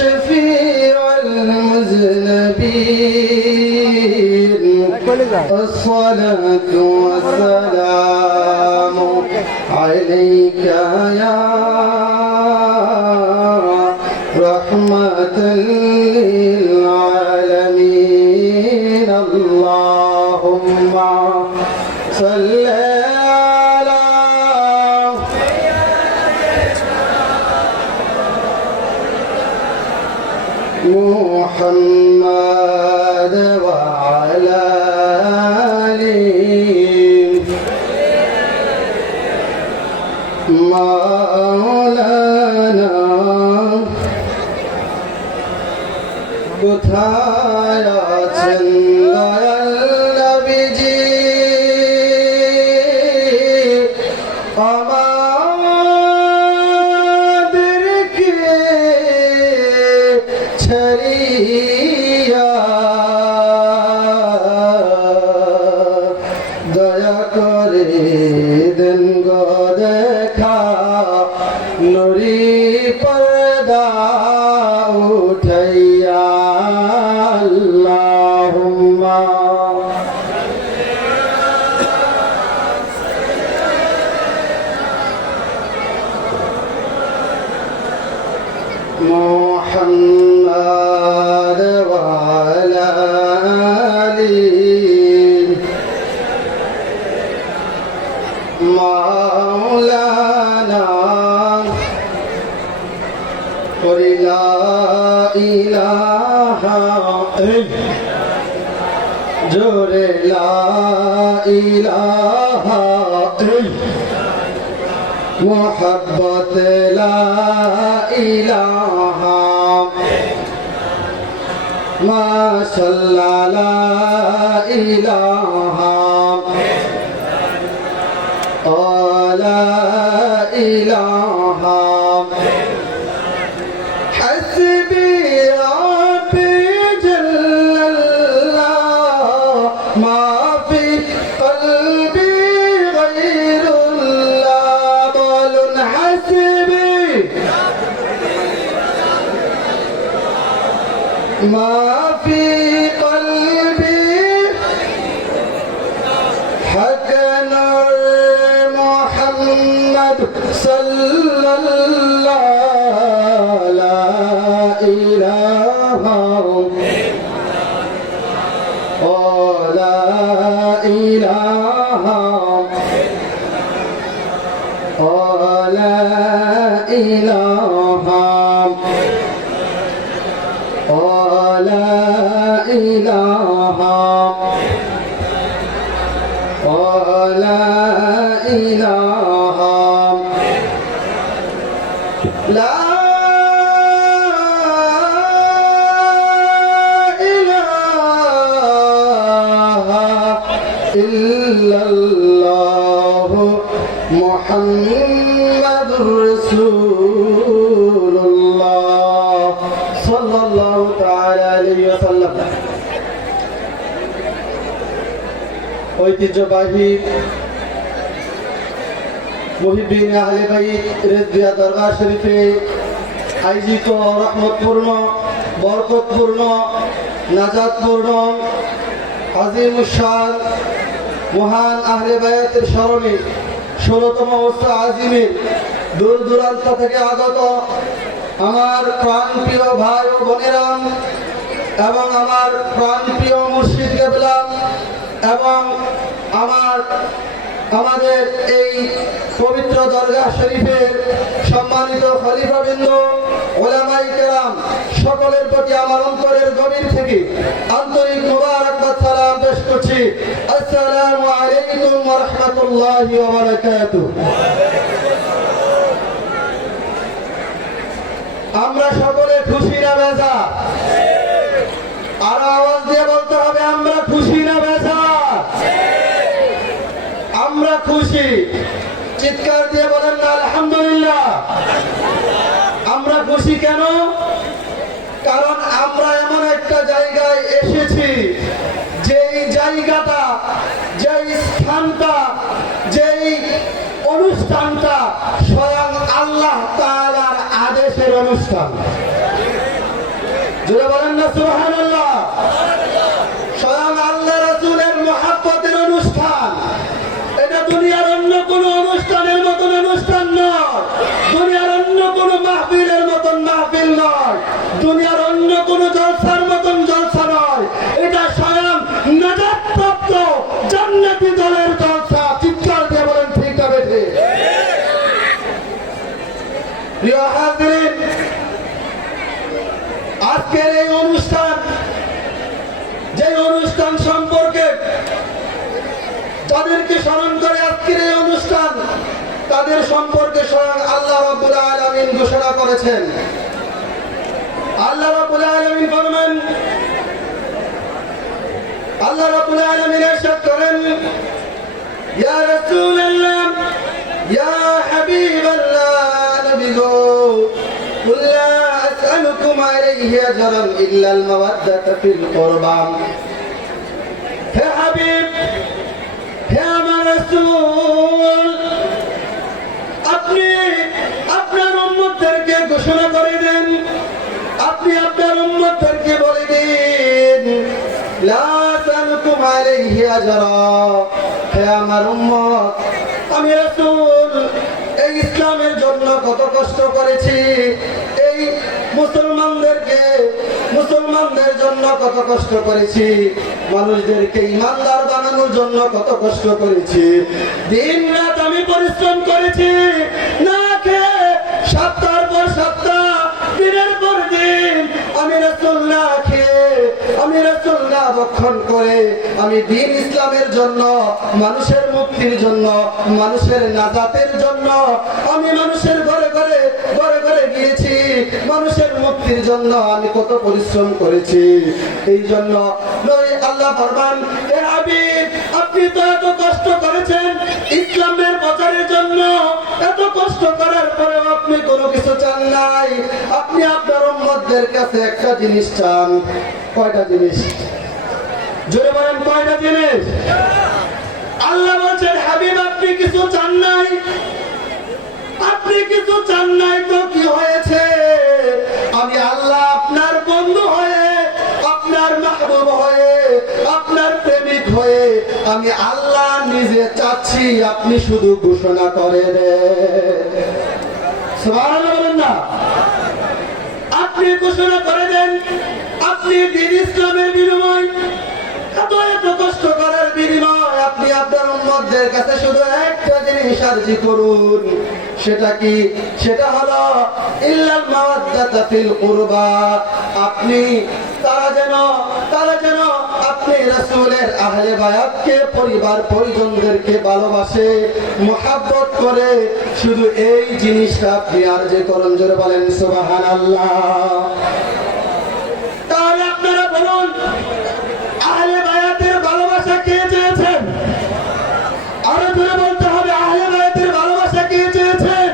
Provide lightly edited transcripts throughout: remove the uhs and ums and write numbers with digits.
شفيع المذنبين الصلاة والسلام عليك يا رحمة للعالمين اللهم صل على محمد وعلى آله مولانا কোথায় আছেন দয়াল নবীজি আমাদেরকে ছাড়িয়া দয়া করে দেন গো দেখা নুরি পর্দা উঠাইয়া আল্লাহুম্মা মুহাম্মাদ ওয়া আলা আলিহি মাওলানা লা ইলাহা জোরে লা ইলাহা মুহাব্বত লা ইলাহা মাশাআল্লাহ লা ইলাহা লা ইলাহা حسبي ربي جل الله ما في قلبي غير الله قول حسبي ما في قلبي حق نور محمد صلى الله মুহাম্মাদুর রাসূলুল্লাহ সাল্লাল্লাহু তাআলা আলাইহি ওয়াসাল্লাম। ঐতিহ্যবাহী মুহিব্বিন আহলে বাইত রিজভিয়া দরগাহ শরীফে আয়োজিত রহমতপূর্ণ বরকতপূর্ণ নাজাতপূর্ণ আজিমুশ-শান মহান আহলে বাইতের স্মরণে 16তম ওরসা আজিমে দূর দূরান্ত থেকে আগত আমার প্রাণপ্রিয় ভাই ও বোনেরা এবং আমার প্রাণপ্রিয় মুর্শিদ কেবলা এবং আমাদের এই পবিত্র দরগাহ শরীফের সম্মানিত খলিফাবৃন্দ ওলামায়ে কেরাম সকলের প্রতি আমার অন্তরের গভীর থেকে আন্তরিক মুবারকবাদ সালাম পেশ করছি। আসসালামু আলাইকুম ওয়া রাহমাতুল্লাহি ওয়া বারাকাতুহু। আমরা সকলে খুশি না বেজা? আর আওয়াজ দিয়ে বলতে হবে আমরা খুশি না বেজা? আমরা খুশি। চিৎকার দিয়ে বলেন না আলহামদুলিল্লাহ। আমরা খুশি কেন? কারণ আমরা এমন একটা জায়গায় এসেছি যেই জায়গাটা, যেই স্থানটা, যেই অনুষ্ঠানটা স্বয়ং আল্লাহ তাআলার আদেশের অনুষ্ঠান। জোরে বলেন না সুবহানাল্লাহ। স্বয়ং আল্লাহ রাসূলের মুহাব্বতের অনুষ্ঠান। এটা দুনিয়ার অন্য কোন অনুষ্ঠানের মতন অনুষ্ঠান নয়, দুনিয়ার অন্য কোন মাহফিলের মতন মাহফিল নয়, দুনিয়ার অন্য কোন জলসার মতন জলসা নয়। এটা স্বয়ং নাজাতপ্রাপ্ত জান্নাতি দলের জলসা। চিৎকার দিয়ে বলেন ঠিক না বেঠিক? প্রিয় হাজিরিন, আজকের এই অনুষ্ঠান, যে অনুষ্ঠান সম্পর্কে তাদেরকে স্মরণ করে আজকের এই অনুষ্ঠান, তাদের সম্পর্কে স্বয়ং আল্লাহ রাব্বুল আলামিন ঘোষণা করেছেন। আল্লাহ রাব্বুল আলামিন ফরমান, আল্লাহ রাব্বুল আলামিন ইরশাদ করেন, ইয়া রাসূলুল্লাহ ইয়া হাবিবাল্লাহ নবী গো, কুল লা আসআলুকুম আলাইহি আজরান ইল্লা আল মাওয়াদ্দাতা ফিল কুরবা। হে হাবিব, হে আমার রাসূল, আপনি আপনার উম্মতদেরকে ঘোষণা করে দেন, আপনি আপনার উম্মতদেরকে বলে দিন, লা আসআলুকুম আলাইহি আজরা। হে আমার উম্মত, আমি রাসূল এই ইসলামের জন্য কত কষ্ট করেছি, এই মুসলমানদের জন্য কত কষ্ট করেছি, মানুষদেরকে ইমানদার বানানোর জন্য কত কষ্ট করেছি, দিন রাত আমি পরিশ্রম করেছি, না খেয়ে সপ্তাহের পর সপ্তাহ, দিনের পর দিন আমি রাসূল না খেয়ে, আমি রাসূল না ভক্ষণ করে, আমি দ্বীন ইসলামের জন্য, মানুষের মুক্তির জন্য, মানুষের নাজাতের জন্য আমি মানুষের ঘরে ঘরে গিয়েছি, মানুষের মুক্তির জন্য আমি কত পরিশ্রম করেছি। এই জন্য নবী আল্লাহ ফরমান, হে হাবিব, আপনি তো এত কষ্ট করেছেন ইসলামের প্রচারের জন্য, এত কষ্ট করার পরেও আপনি কোনো কিছু চান নাই, আপনি আপনার উম্মতদের কাছে একটা জিনিস চান। কয়টা জিনিস? জোরে বলেন, কয়টা জিনিস? আল্লাহ বলছেন, হাবিব আপনি কিছু চান নাই, আপনি কিছু চান নাই তো কি হয়েছে? আমি আল্লাহ আপনার বন্ধু হয়ে, আপনার মাহবুব হয়ে, আপনার প্রেমিক হয়ে, আমি আল্লাহ নিজে চাচ্ছি আপনি শুধু ঘোষণা করে দেন। সুবহানাল্লাহ বলেন না? আপনি ঘোষণা করে দেন, আপনি দ্বীন ইসলামের বিনিময়, এত কষ্ট করার বিনিময় আপনি আপনার উম্মতদের কাছে শুধু একটা জিনিস আরজি করুন। সেটা কি? সেটা হলো ইল্লাল মাওয়াদ্দাতা ফিল কুরবা। আপনি তারা যেন আপনি রাসূলের আহলে বায়াতকে, পরিবার পরিজনদেরকে ভালোবাসে, মুহাব্বত করে, শুধু এই জিনিসটা আপনি আরজি করুন। জোরে বলেন সুবহানাল্লাহ। তাহলে আপনারা বলুন, আহলে বায়াতের ভালোবাসা কে চেয়েছেন? আরো জোরে বলতে হবে, আহলে বায়াতের ভালোবাসা কে চেয়েছেন?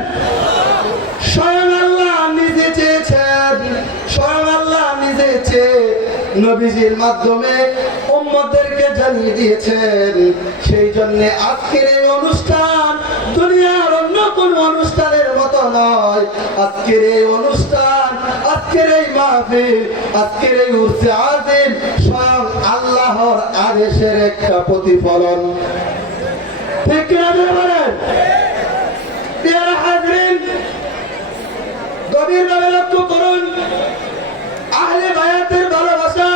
স্বয়ং আল্লাহ নিজে চেয়েছেন। স্বয়ং আল্লাহ নিজে চেয়ে নবীজির মাধ্যমে উম্মতদেরকে জানিয়ে দিয়েছেন। সেই জন্য আজকের এই অনুষ্ঠান দুনিয়ার অন্য কোন অনুষ্ঠানের মতো নয়। আজকের এই অনুষ্ঠান, আজকের এই মাহফিল, আজকের এই উরসে আযীম স্বয়ং আল্লাহর আদেশের একটা প্রতিফলন। ঠিক কিনা বলেন? প্রিয় হাজিরিন, গভীরভাবে লক্ষ্য করুন, আহলে বায়াতের ভালোবাসা,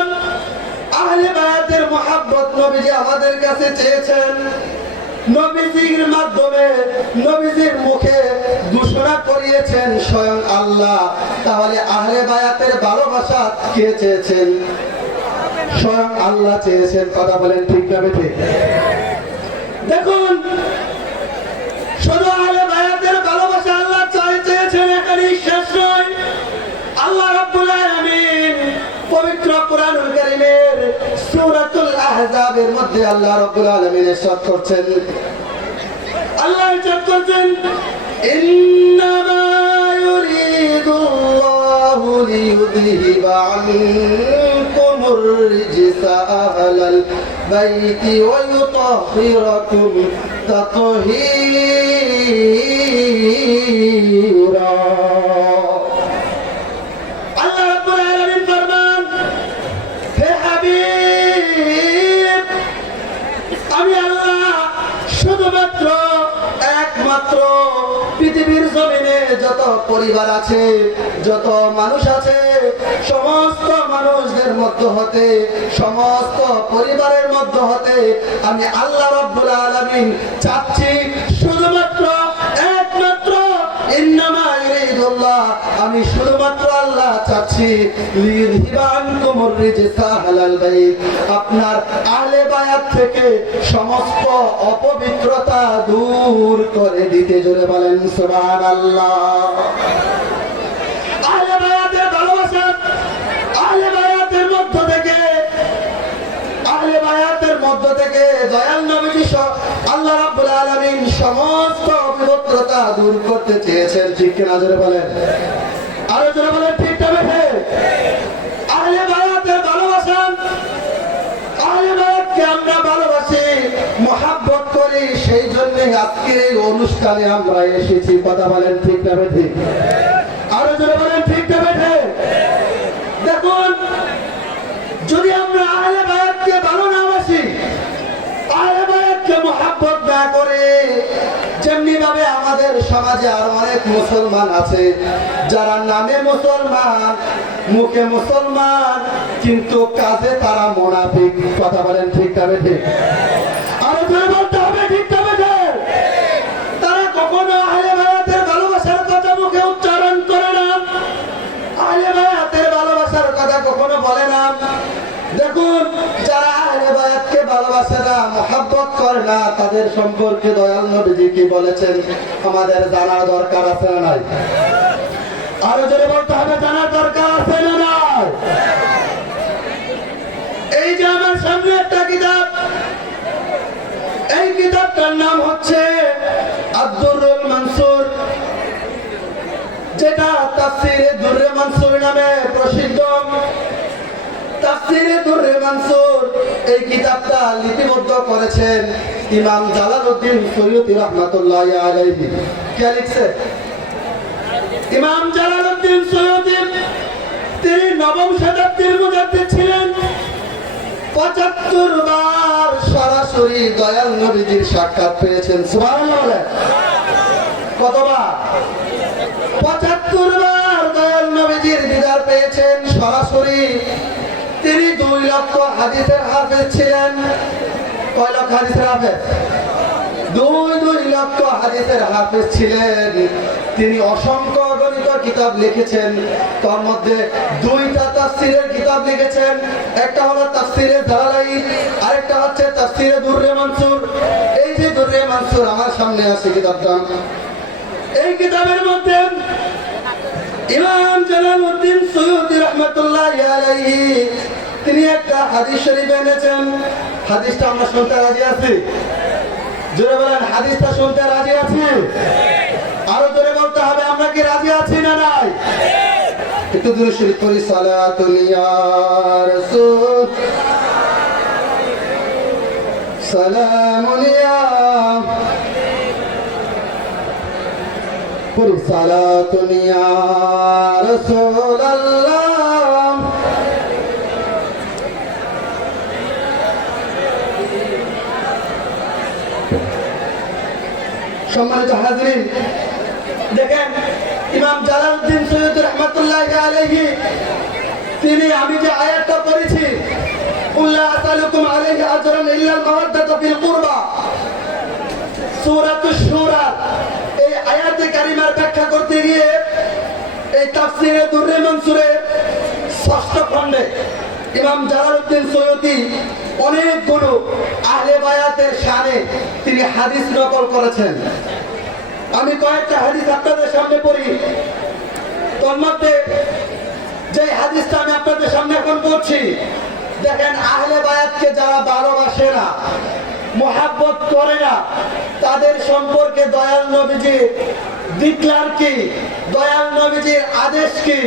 আহলে বায়াতের মুহাব্বত নবীজি আমাদের কাছে চেয়েছেন। নবীজির মাধ্যমে, নবীজির মুখে ঘোষণা করিয়েছেন স্বয়ং আল্লাহ। তাহলে আহলে বায়াতের ভালোবাসা কে চেয়েছেন? স্বয়ং আল্লাহ চেয়েছেন। কথা বলেন ঠিক না বেঠিক? দেখুন, শুধু আহলে বায়াতের ভালোবাসা আল্লাহ চেয়েছেন এখানেই শেষ নয়। আল্লাহ রাব্বুল আলামিন পবিত্র কোরআনুল কারীমের সূরাতুল আহজাবের মধ্যে আল্লাহ রাব্বুল আলামিন ইরশাদ করছেন, আল্লাহ ইরশাদ করছেন, ইন্নামা ইউরিদুল্লাহু লিইউযহিবা আনকুমুর রিজসা আহলাল বাইতি ওয়া ইউতাহহিরাকুম তাতহীরা। আল্লাহ রাব্বুল আলামিন ফরমান, শুধুমাত্র পৃথিবীর জমিনে যত পরিবার আছে, যত মানুষ আছে, সমস্ত মানুষদের মধ্য হতে, সমস্ত পরিবারের মধ্য হতে আমি আল্লাহ রাব্বুল আলামিন চাচ্ছি শুধুমাত্র একমাত্র ইন্নামা ইউরিদুল্লাহ, আমি শুধুমাত্র আল্লাহ চাচ্ছি লিযহিবানকুমুর রিজসা আহলাল বাইত, আপনার আহলে বায়াত থেকে সমস্ত অপবিত্রতা দূর করে দিতে। জোরে বলেন সুবহানাল্লাহ। আহলে বায়াতের ভালোবাসা, আহলে বায়াতের মধ্য থেকে, আহলে বায়াতের মধ্য থেকে দয়াল নবীজি আল্লাহ রাব্বুল আলামিন সমস্ত অপবিত্রতা দূর করতে চেয়েছেন। ঠিক কিনা জোরে বলেন, আরো জোরে বলেন ঠিক না বেঠে? আহলে বায়াতের ভালোবাসা, আহলে বায়াতকে আমরা ভালোবাসি, মহব্বত করি, সেই জন্য আজকের এই অনুষ্ঠানে আমরা এসেছি। কথা বলেন ঠিক না বেঠে? আরো জোরে বলেন ঠিক না বেঠে? দেখুন, যদি আমরা আহলে বায়াতকে ভালো না বাসি, আহলে বায়াতকে মহব্বত না করে, যেমনি ভাবে আমাদের সমাজে আর অনেক মুসলমান আছে যারা নামে মুসলমান, মুখে মুসলমান, কিন্তু কাজে তারা মুনাফিক। কথা বলেন ঠিক না ঠিক? আরো জোরে বলতে হবে ঠিক না ঠিক? তারা কখনো আহলে বায়াতের ভালোবাসার কথা মুখে উচ্চারণ করে না, আহলে বায়াতের ভালোবাসার কথা কখনো বলে না। দেখুন, যারা আহলে বায়াতকে ভালোবাসে না, মহব্বত করে না, তাদের সম্পর্কে দয়াল নবীজি কি বলেছেন আমাদের জানার দরকার আছে না নাই? আরো জোরে বলতে হবে, জানার দরকার আছে না নাই? এই যে আমার সামনে একটা কিতাব, এই কিতাবটার নাম হচ্ছে আদ-দুররুল মানসুর, যেটা তাফসীরে দুররে মানসুর নামে প্রসিদ্ধ। তাফসীরে দুররে মানসুর এই কিতাবটা লিপিবদ্ধ করেছেন ইমাম জালালউদ্দিন সৈয়দী রাহমাতুল্লাহি আলাইহি। কে লিখছে? ইমাম জালালউদ্দিন সৈয়দী। তিনি নবম শতাব্দীর মুজাদ্দিদ ছিলেন। ৭৫ বার সরাসরি দয়াল নবীজির সাক্ষাৎ পেয়েছেন। সুবহানাল্লাহ। কতবার? ৭৫ বার দয়াল নবীজির দিদার পেয়েছেন সরাসরি। তিনি ২ লক্ষ হাদিসের হাফেজ ছিলেন। কয় লক্ষ হাদিসের হাফেজ? ২ লক্ষ হাদিসের হাফেজ ছিলেন। তিনি অসংখ্য অগণিত কিতাব লিখেছেন, তার মধ্যে 2টা তাফসীরের কিতাব লিখেছেন। একটা হলো তাফসীরে জালালাইন, আরেকটা হচ্ছে তাফসীরে দুররে মানসুর। এই যে দুররে মানসুর আমার সামনে আছে কিতাবটা, এই কিতাবের মধ্যে ইমাম জালালউদ্দিন সৈয়দী রাহমাতুল্লাহি আলাইহি তিনি একটা হাদিস শরীফ এনেছেন। হাদিসটা আমরা শুনতে রাজি আছি? জোরে বলেন, হাদিসটা শুনতে রাজি আছি? আরো জোরে বলতে হবে, আমরা কি রাজি আছি না নাই? একটু দূরে শরীফ করি। সালাতুন ইয়া রাসূল, সালামুন ইয়া করি, সালাতুন ইয়া রাসূলুল্লাহ। সম্মানিত হাজরিন, দেখেন ইমাম জালালউদ্দিন সৈয়দী রাহমাতুল্লাহি আলাইহি তিনি, আমি যে আয়াতটা পড়েছি, কুল্লা আসালুকুম আলাইহি আজরান ইল্লাল মাওয়াদ্দাতা ফিল কুরবা, সূরাতুশ শূরা, এই আয়াতে কারিমার ব্যাখ্যা করতে গিয়ে এই তাফসীরে দুররে মানসুরে ৬ষ্ঠ খণ্ডে ইমাম জালালউদ্দিন সৈয়দী অনেকগুলো আহলে বায়াতের শানে তিনি হাদিস নকল করেছেন। আমি কয়েকটা হাদিস আপনাদের সামনে পড়ি। তোর মধ্যে যে হাদিসটা আমি আপনাদের সামনে এখন পড়ছি, দেখেন আহলে বায়াতকে যারা ভালোবাসে না, মহব্বত করে না, তাদের সম্পর্কে দয়াল নবীজির ডিক্লার কি, দয়াল নবীজির আদেশ কি,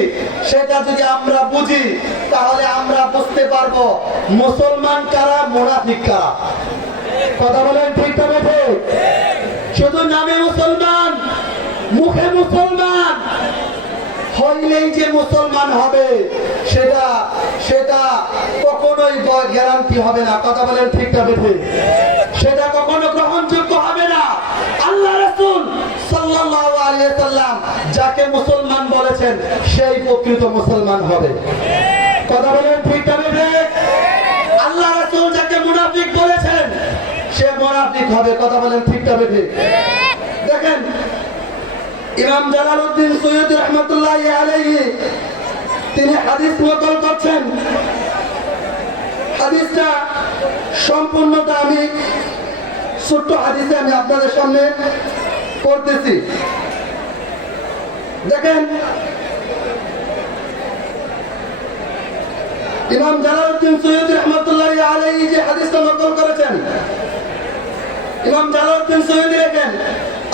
সেটা যদি আমরা বুঝি তাহলে আমরা বুঝতে পারবো মুসলমান কারা, মুনাফিক কারা। কথা বলেন ঠিক না ঠিক? শুধু নামে মুসলমান, মুখে মুসলমান হইলেই যে মুসলমান হবে সেটা সেটা কখনোই গ্যারান্টি হবে না। কথা বলেন ঠিক না ঠিক? সেটা কখনো গ্রহণযোগ্য হবে না। আল্লাহ রাসূল রাসূল সাল্লাল্লাহু আলাইহি ওয়াসাল্লাম যাকে মুসলমান বলেছেন সেই প্রকৃত মুসলমান হবে। কথা বলেন ঠিক না ঠিক? আল্লাহ রাসূল যাকে মুনাফিক বলেছেন সে মুনাফিক হবে। কথা বলেন ঠিক না ঠিক? দেখেন ইমাম জালালউদ্দিন সৈয়দী রাহমাতুল্লাহি আলাইহি তিনি হাদিস নকল করছেন। হাদিসটা সম্পূর্ণটা আমি ছোট্ট হাদিসে আমি আপনাদের সামনে পড়তেছি। দেখেন ইমাম জালালউদ্দিন সৈয়দী রাহমাতুল্লাহি আলাইহি যে হাদিসটা নকল করেছেন, ইমাম জালালউদ্দিন সৈয়দী লেখেন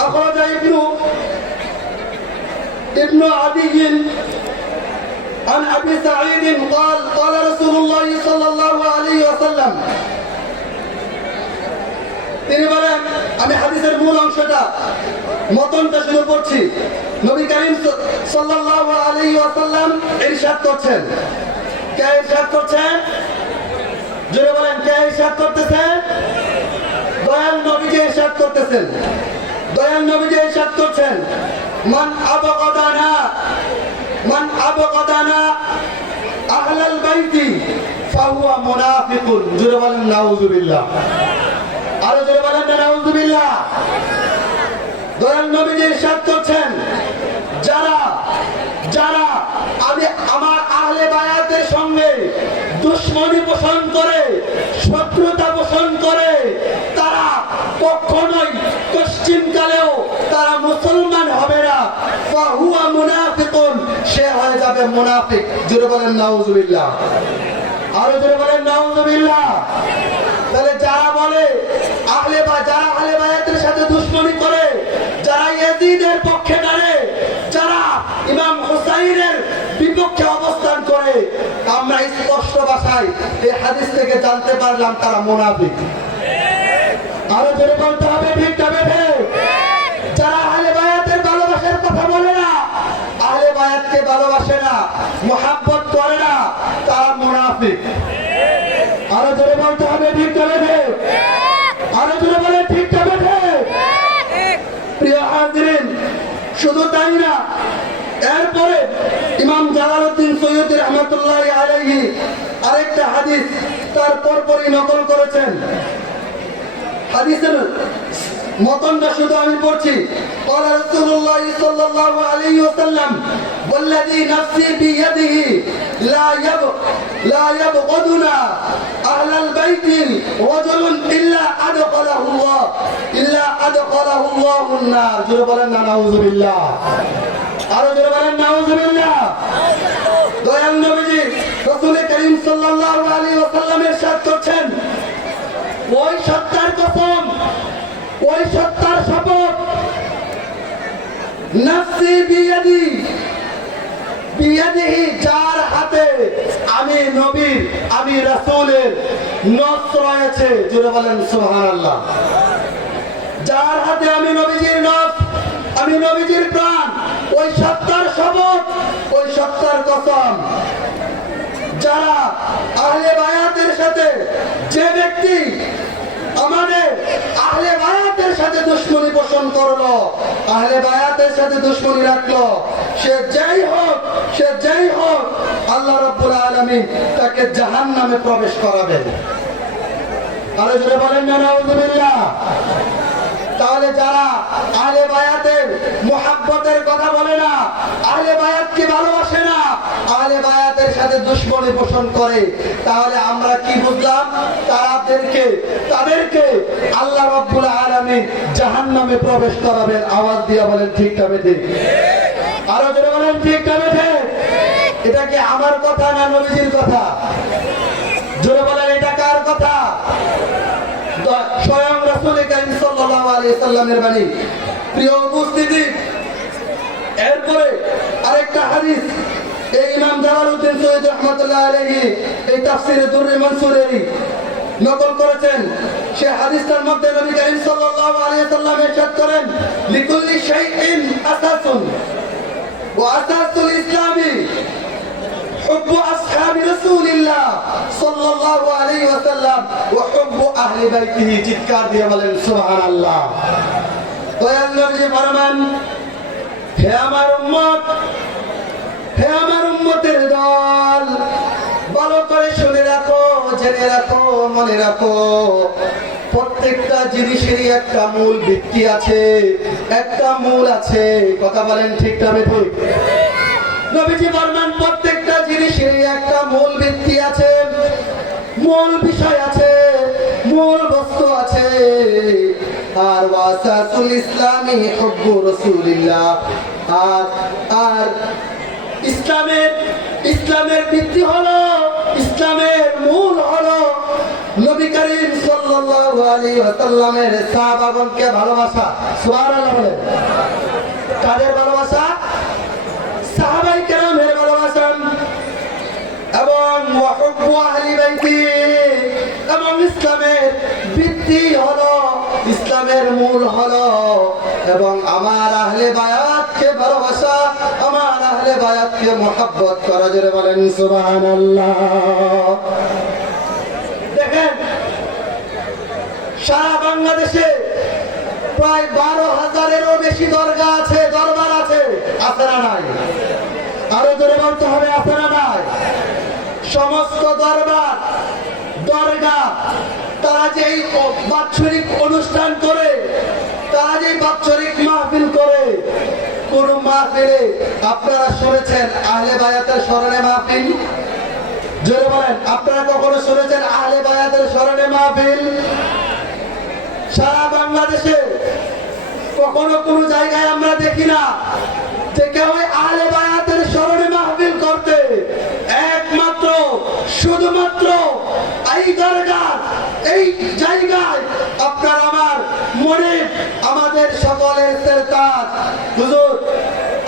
আখরাজা ইবনু আদিয়্যিন عن أبي سعيد قال قال رسول الله صلى الله عليه وسلم তিনি বলেন, আমি হাদিসের মূল অংশটা মতনটা শুরু করছি। নবী করিম সাল্লাল্লাহু আলাইহি ওয়াসাল্লাম ইরশাদ করছেন। কে ইরশাদ করছেন? জোরে বলেন, কে ইরশাদ করতেছেন? দয়াল নবীজি ইরশাদ করতেছেন। দয়াল নবীজি ইরশাদ করছেন, মান আবগাদানা আহলাল বাইতি ফাহুয়া মুনাফিকুন। জোরে বলেন নাউযুবিল্লাহ। আরো জোরে বলেন না নাউযুবিল্লাহ। দয়াল নবীজি ইরশাদ করছেন, যারা যারা আমি আমার আহলে বায়াতের সঙ্গে দুশমনি পোষণ করে, শত্রুতা পোষণ করে, তারা কখনোই পশ্চিমকালেও তারা মুসলমান হবে না। ফাহুয়া মুনাফিকুন, সে হয়ে যাবে মুনাফিক। জোরে বলেন নাউযুবিল্লাহ। আরো জোরে বলেন নাউযুবিল্লাহ। তাহলে যারা বলে যারা আহলে বায়াতের সাথে দুশমনি করে, যারা ইয়াজিদের পক্ষে দাঁড়ে, যারা ইমাম হুসাইনের বিপক্ষে অবস্থান করে, আমরা স্পষ্ট ভাষায় এই হাদিস থেকে জানতে পারলাম তারা মুনাফিক। আরো জোরে বলতে হবে ঠিক না বেঠে? যারা আহলে বায়াতের ভালোবাসার কথা বলে না, আহলে বায়াতকে ভালোবাসে না, মুহাব্বত করে না, তারা মুনাফিক। আরো জোরে বলতে হবে ঠিক না বেঠে? আরো জোরে বলে ঠিক না বেঠে? প্রিয় হাজিরিন, শুধু তাই না, এরপরে ইমাম জালালউদ্দিন সৈয়দী রাহমাতুল্লাহি আলাইহি আরেকটা হাদিস তার পরপরই নকল করেছেন। হাদিসের মতনটা শুধু আমি পড়ছি। قال رسول الله صلى الله عليه وسلم والذي نفسي بيده لا يبغضنا أهل البيت رجل إلا أدخله الله النار। জোরে বলেন না নাউযুবিল্লাহ। আরো জোরে বলেন নাউযুবিল্লাহ। দয়াল নবীজি রাসূল করিম সাল্লাল্লাহু আলাইহি ওয়াসাল্লাম ইরশাদ করছেন, ওই সত্তার কসম, ওই সত্তার শপথ, নাফসি বিয়াদিহি, যার হাতে আমি নবীর, আমি রাসূলের নফস রয়েছে। জোরে বলেন সুবহানাল্লাহ। যার হাতে আমি নবীজির নফস, আমি নবীজির প্রাণ, ওই সত্তার শপথ, ওই সত্তার কসম, যারা আহলে বায়াতের সাথে, যে ব্যক্তি আমাদের আহলে বায়াতের সাথে দুশমনি পোষণ করলো, আহলে বায়াতের সাথে দুশমনি রাখলো, সে যেই হোক আল্লাহ রাব্বুল আলামিন তাকে জাহান্নামে প্রবেশ করাবেন। আরো জোরে বলেন না নাউযুবিল্লাহ। তাহলে যারা আহলে বায়াতের মুহাব্বতের কথা বলে না, আহলে বায়াতকে ভালোবাসে না, আহলে বায়াতের সাথে দুশমনি পোষণ করে, তাহলে আমরা কি বুঝলাম? তাদেরকে আল্লাহ রাব্বুল আলামিন জাহান্নামে প্রবেশ করাবেন। আওয়াজ দিয়ে বলেন ঠিক না ঠিক? আরো জোরে বলেন ঠিক না ঠিক? এটা কি আমার কথা না নবীজির কথা? জোরে বলেন, এটা কার কথা? স্বয়ং রাসূল করিম সাল্লাল্লাহু আলাইহি সাল্লামের বাণী। প্রিয় উপস্থিতি, এরপরে আরেকটা হাদিস এই ইমাম জালালউদ্দিন সৈয়দী রাহমাতুল্লাহি আলাইহি এই তাফসীরে দুররে মানসুরেরই নকল করেছেন। সে হাদিসটার মধ্যে নবী করিম সাল্লাল্লাহু আলাইহি সাল্লাম ইরশাদ করেন, লিকুল্লি শাইইন আসাসুন ওয়া আসাসুল ইসলামি হুব্বু আসহাবি রাসূলিল্লাহ সাল্লাল্লাহু আলাইহি ওয়াসাল্লাম ওয়া হুব্বু আহলি বাইতিহি। চিৎকার দিয়ে বলেন সুবহানাল্লাহ। দয়াল নবীজি ফরমান, হে আমার উম্মত, হে আমার উম্মতের দল, ভালো করে শুনে রাখো, জেনে রাখো, মনে রাখো, প্রত্যেকটা জিনিসেরই একটা মূল ভিত্তি আছে, একটা মূল আছে। কথা বলেন ঠিক না ঠিক? নবীজি ফরমান, প্রত্যেকটা জিনিসেরই একটা মূল ভিত্তি আছে, মূল বিষয় আছে, মূল বস্তু আছে। আর ওয়াসাসুল ইসলামি হুব্বু রাসূলিল্লাহ, আর ইসলামের ভিত্তি হলো, ইসলামের মূল হলো নবী করিম সাল্লাল্লাহু আলাইহি ওয়াসাল্লামের সাহাবাগণকে ভালোবাসা। সুবহানাল্লাহ বলেন। কাদের ভালোবাসা? সাহাবায়ে কেরামের ভালোবাসা। এবং ওয়াহুব্বু আহলি বাইতি, এবং ইসলামের ভিত্তি হলো, ইসলামের মূল হলো এবং আমার আহলে বায়াতকে ভালোবাসা, আমার আহলে বায়াতকে মুহাব্বত করা। জোরে বলেন সুবহানাল্লাহ। দেখেন, সারা বাংলাদেশে প্রায় 12,000-এরও বেশি দরগা আছে, দরবার আছে, আছে না নাই? আরো জোরে বলতে হবে, আছে না নাই? সমস্ত দরবার, দরগা, তারা যে বাৎসরিক অনুষ্ঠান করে, তারা যে বাৎসরিক মাহফিল করে, কোন মাহফিলে আপনারা শুনেছেন আহলে বায়াতের স্মরণে মাহফিল? জোরে বলেন, আপনারা কখনো শুনেছেন আহলে বায়াতের স্মরণে মাহফিল? সারা বাংলাদেশে কখনো কোনো জায়গায় আমরা দেখি না যে কেউ আহলে বায়াতের স্মরণে মাহফিল করতে। একমাত্র শুধুমাত্র এই দরগার, এই জায়গায় আপনার আমার মনে, আমাদের সকলের সেরতাজ হুজুর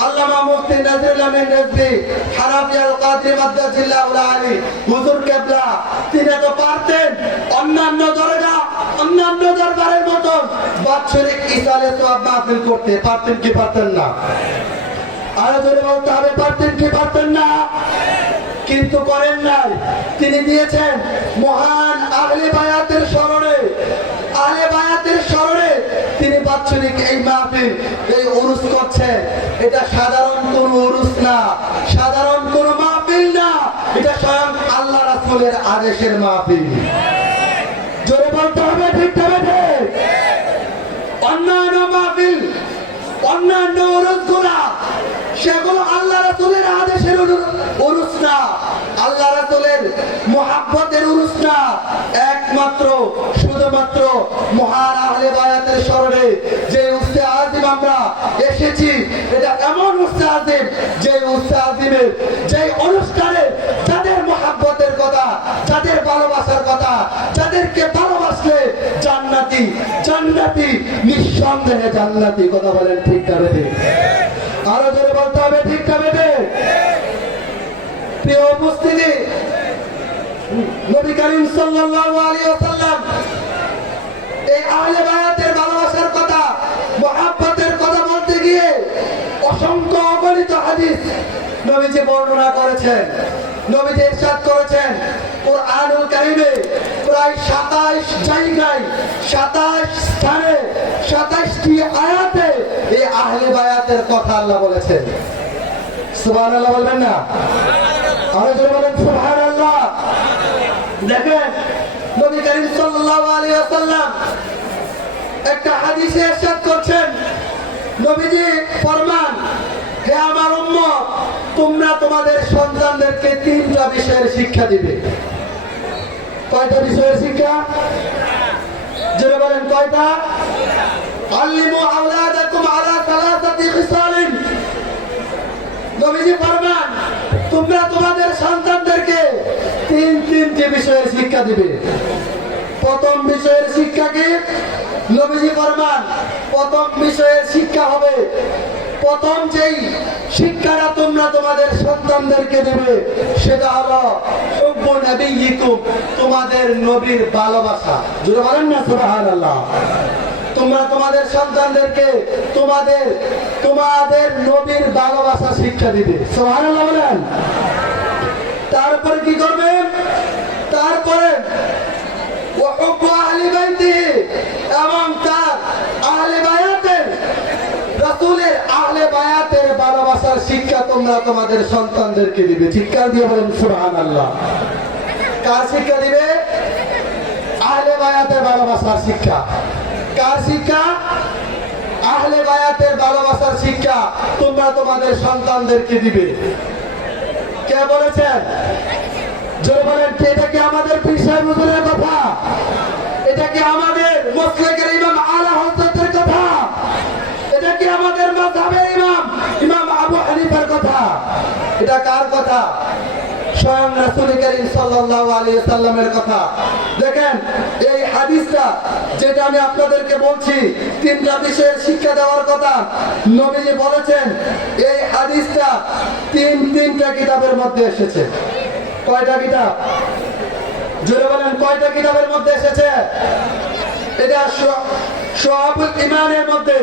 আল্লামা মুফতি নজরুল আমিন রিজভী হানাফি আল কাদরি মাদ্দাজিল্লাহুল আলী হুজুর কেবলা, তিনি তো পারতেন অন্যান্য দরগা, অন্যান্য দরবারের মতো বাৎসরিক ইসালে সওয়াব মাহফিল করতে। পারতেন কি পারতেন না? আরো জোরে বলতে হবে, পারতেন কি পারতেন না? কিন্তু করেন নাই। তিনি দিয়েছেন মহান আহলে বায়াতের স্মরণে, আহলে বায়াতের স্মরণে তিনি বাৎসরিক এই মাহফিল, এই উরুস করছেন। এটা সাধারণ কোন উরুস না, সাধারণ কোন মাহফিল না, এটা স্বয়ং আল্লাহ রাসূলের আদেশের মাহফিল। জোরে বলতে হবে, ঠিক না ঠিক? অন্যান্য মাহফিল, অন্যান্য উরুসগুলা, সেগুলো আল্লাহ রাসূলের আদেশের উরুস না, আল্লাহ রাসূলের মুহাব্বতের উরুস না। একমাত্র শুধুমাত্র মহান আহলে বায়াতের স্মরণে যে উরসে আজিম আমরা এসেছি, এটা এমন উরসে আজিম, যে উরসে আজিমের, যে অনুষ্ঠানে যাদের মুহাব্বতের কথা, যাদের ভালোবাসার কথা, যাদেরকে ভালোবাসলে জান্নাতি, জান্নাতি, নিঃসন্দেহে জান্নাতি। কথা বলেন ঠিক না ঠিক? আরো জোরে বলতে হবে, ঠিক না ঠিক? প্রিয় উপস্থিতি, নবী করিম সাল্লাল্লাহু আলাইহি ওয়াসাল্লাম এই আহলে বায়াতের ভালোবাসার কথা, মুহাব্বতের কথা বলতে গিয়ে অসংখ্য অগণিত হাদিস নবীজি বর্ণনা করেছেন। নবীজি ইরশাদ করেছেন, কুরআনুল কারীমে প্রায় 27 জায়গায়, 27 স্থানে, 27টি আয়াতে এই আহলে বায়াতের কথা আল্লাহ বলেছেন। সুবহানাল্লাহ বলবেন না? আরো জোরে বলেন সুবহানাল্লাহ। দেখেন, নবী করিম সাল্লাল্লাহু আলাইহি ওয়াসাল্লাম একটা হাদিসে ইরশাদ করছেন, নবীজি ফরমান, হে আমার উম্মত, তোমরা তোমাদের সন্তানদেরকে 3টা বিষয়ের শিক্ষা দিবে। কয়টা বিষয়ের শিক্ষা? জোরে বলেন, কয়টা? আল্লিমু আওলাদাকুম আলা সালাসাতি খিসালিন। নবীজি ফরমান, তোমরা তোমাদের সন্তানদেরকে 3টি বিষয়ের শিক্ষা দিবে। প্রথম বিষয়ের শিক্ষা কি? নবীজি ফরমান, প্রথম বিষয়ের শিক্ষা হবে, প্রথম যেই শিক্ষাটা তোমরা তোমাদের সন্তানদেরকে দেবে সেটা হলো হুব্বু নবিয়্যিকুম, তোমাদের নবীর ভালোবাসা। জোরে বলেন না সুবহানাল্লাহ। তোমরা তোমাদের সন্তানদেরকে তোমাদের নবীর ভালোবাসা শিক্ষা দিবে। সুবহানাল্লাহ বলেন। তারপরে কি করবে? তারপরে ওয়া হুব্বু আহলি বাইতি, এবং তার আহলে বায়াতের শিক্ষা তোমরা তোমাদের সন্তানদেরকে দিবে। চিৎকার দিয়ে বলেন সুবহানাল্লাহ। কার শিক্ষা দিবে? আহলে বায়াতের ভালোবাসার শিক্ষা। কার শিক্ষা? আহলে বায়াতের ভালোবাসার শিক্ষা তোমরা তোমাদের সন্তানদেরকে দিবে। কে বলেছেন? জোরে বলেন, এটা কি আমাদের পীর সাহেব হুজুরের কথা? এটা কি আমাদের মুসলিকের ইমাম আলা হযরতের কথা? এটা কি আমাদের মাযহাবের ইমাম আবু হানিফার কথা? এটা কার কথা? স্বয়ং রাসূল করিম সাল্লাল্লাহু আলাইহি ওয়াসাল্লামের কথা। দেখেন এই হাদিসটা যেটা আমি আপনাদেরকে বলছি, তিনটা বিষয়ের শিক্ষা দেওয়ার কথা নবীজি বলেছেন। এই হাদিসটা তিনটা কিতাবের মধ্যে এসেছে। কয়টা কিতাব? জোরে বলেন, কয়টা কিতাবের মধ্যে এসেছে? এটা শুআবুল ঈমানের মধ্যে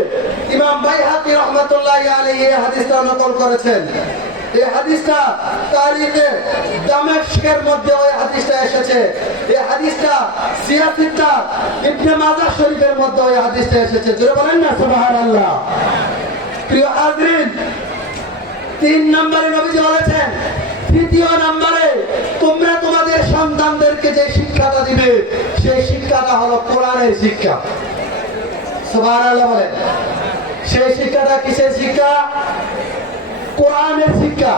ইমাম বাইহাকী রাহমাতুল্লাহি আলাইহি এই হাদিসটা নকল করেছেন। এই হাদিসটা তারিখে দামেস্কের মধ্যে ওই হাদিসটা এসেছে। এই হাদিসটা সিয়াসিত্তা ইবনে মাজাহ শরীফের মধ্যে ওই হাদিসটা এসেছে। জোরে বলেন না সুবহানাল্লাহ। প্রিয় হাজরিন, 3 নম্বরে নবীজি বলেছেন, তৃতীয় নম্বরে তোমরা তোমাদের সন্তানদেরকে যে শিক্ষাটা দিবে সেই শিক্ষাটা হলো কোরআনের শিক্ষা। সুবহানাল্লাহ বলেন। সেই শিক্ষাটা কিসের শিক্ষা? কোরআনের শিক্ষা।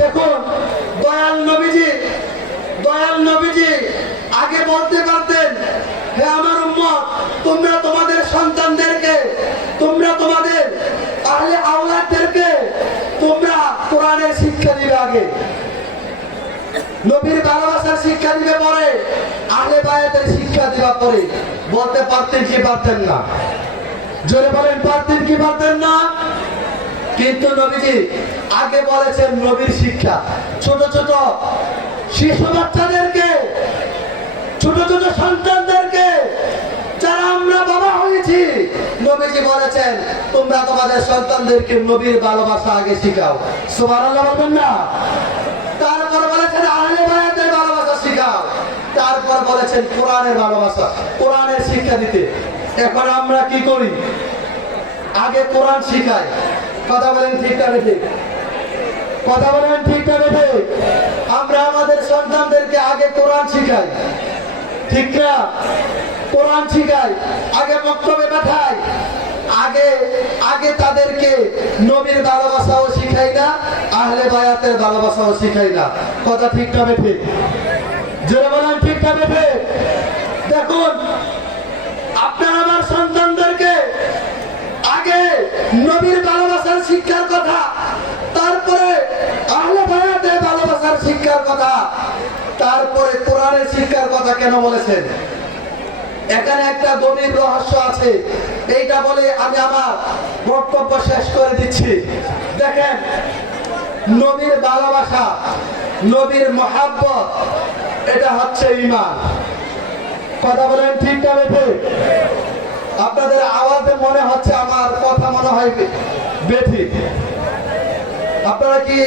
দেখুন দয়াল নবীজি আগে বলতে পারতেন, হে আমার উম্মত, তোমরা তোমাদের সন্তানদেরকে, তোমরা তোমাদের আহলে আওলাদদেরকে তোমরা কোরআনের শিক্ষা দিবে আগে, নবীর ভালোবাসার শিক্ষা দিবে পরে, আহলে বায়াতের শিক্ষা দিবা পরে। বলতে পারতেন কি পারতেন না? জোরে বলেন, পারতেন কি পারতেন না? কিন্তু নবীজি আগে বলেছেন নবীর শিক্ষা। ছোট ছোট শিশু বাচ্চাদেরকে, ছোট ছোট সন্তানদেরকে, যারা আমরা বাবা হয়েছি, নবীজি বলেছেন তোমরা তোমাদের সন্তানদেরকে নবীর ভালোবাসা আগে শিখাও। সুবহানাল্লাহ বলবেন না? তারপর বলেছেন আহলে বায়াতের ভালোবাসা শিখাও। তারপর বলেছেন কোরআনের ভালোবাসা, কোরআনের শিক্ষা দিতে। এখন আমরা কি করি? আগে কোরআন শিখাই। কথা বলেন ঠিক না বেঠিক? কথা বলেন ঠিক না বেঠিক? আমরা আমাদের সন্তানদেরকে আগে কোরআন শিখাই, ঠিক না? কোরআন শিখাই, আগে মক্তবে পাঠাই, আগে তাদেরকে নবীর ভালোবাসাও শিখাই না, আহলে বায়াতের ভালোবাসাও শিখাই না। কথা ঠিক না বেঠিক? জোরে বলেন ঠিক না বেঠিক? দেখুন আপনার আমার সন্তানদেরকে আগে নবীর ভালোবাসার শিক্ষার কথা, তারপরে আহলে বায়াতের ভালোবাসার শিক্ষার কথা, তারপরে কোরআনের শিক্ষার কথা কেন বলেছেন? এখানে একটা গভীর রহস্য আছে। এইটা বলে আমি আমার বক্তব্য শেষ করে দিচ্ছি। দেখেন, নবীর ভালোবাসা, নবীর মহাব্বত, এটা হচ্ছে ঈমান। কথা বলেন ঠিক না বেঠিক? আপনাদের আওয়াজে মনে হচ্ছে আমার কথা মনে হয় বেঠিক। আপনারা কি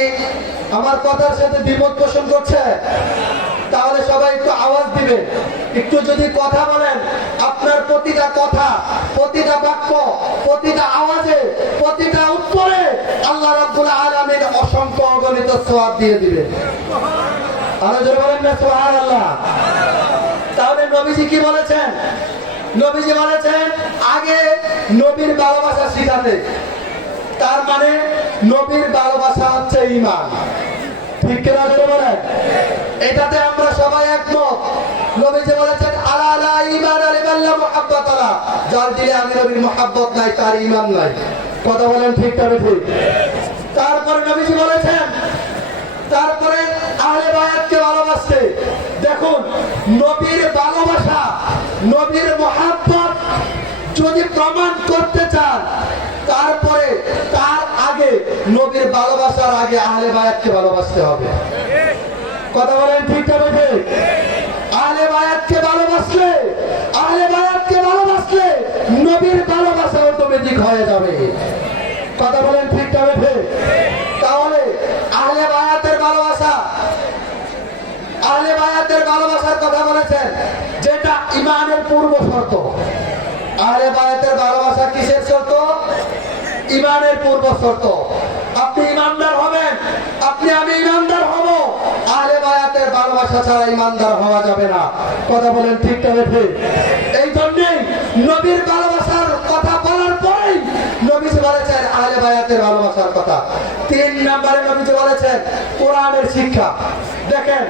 আমার কথার সাথে দ্বিমত পোষণ করছে? তাহলে সবাই একটু আওয়াজ দিবেন। একটু যদি কথা বলেন, আপনার প্রতিটা কথা, প্রতিটা বাক্য, প্রতিটা আওয়াজে, প্রতিটা উত্তরে আল্লাহ রাব্বুল আলামিন অসংখ্য অগণিত সওয়াব দিয়ে দিবেন। আরো জোরে বলেন না সুবহানাল্লাহ। তাহলে নবীজি কি বলেছেন? নবীজি বলেছেন আগে নবীর ভালোবাসা শিখাতে। তার মানে নবীর ভালোবাসা হচ্ছে ঈমান। ঠিক কিনা জোরে বলেন? এটাতে আমরা সবাই একমত। নবীজি বলেছেন আলা লা ঈমান লিমান লা মুহাব্বাত লা, যার দিলে আমি নবীর মুহাব্বত নাই তার ঈমান নাই। কথা বলেন ঠিক না ঠিক? তারপরে নবীজি বলেছেন, তারপরে আহলে বায়াতকে ভালোবাসতে। দেখুন নবীর ভালোবাসা, নবীর মুহাব্বত যদি প্রমাণ করতে চান, তারপরে তার আগে নবীর ভালোবাসার আগে আহলে বায়াতকে ভালোবাসতে হবে। কথা বলেন ঠিক না ঠিক? আহলে বায়াতকে ভালোবাসলে, আহলে বায়াতকে ভালোবাসলে নবীর ভালোবাসা অটোমেটিক হয়ে যাবে। কথা বলেন ঠিক না ঠিক? তাহলে আহলে বায়াতের ভালোবাসা, আহলে বায়াতের ভালোবাসার কথা বলেছেন, যেটা ঈমানের পূর্ব শর্ত। আহলে বায়াতের ভালোবাসা কিসের শর্ত? ঈমানের পূর্ব শর্ত। আপনি ইমানদার হবেন, আপনি আমি ইমানদার হব। আহলে বায়াতের ভালোবাসা ছাড়া ইমানদার হওয়া যাবে না। কথা বলেন ঠিক তবে ঠিক। এই জন্যই নবীর ভালোবাসার কথা বলার পরেই নবীজি বলেছেন আহলে বায়াতের ভালোবাসার কথা। 3 নম্বরে নবীজি বলেছেন কোরআনের শিক্ষা। দেখেন,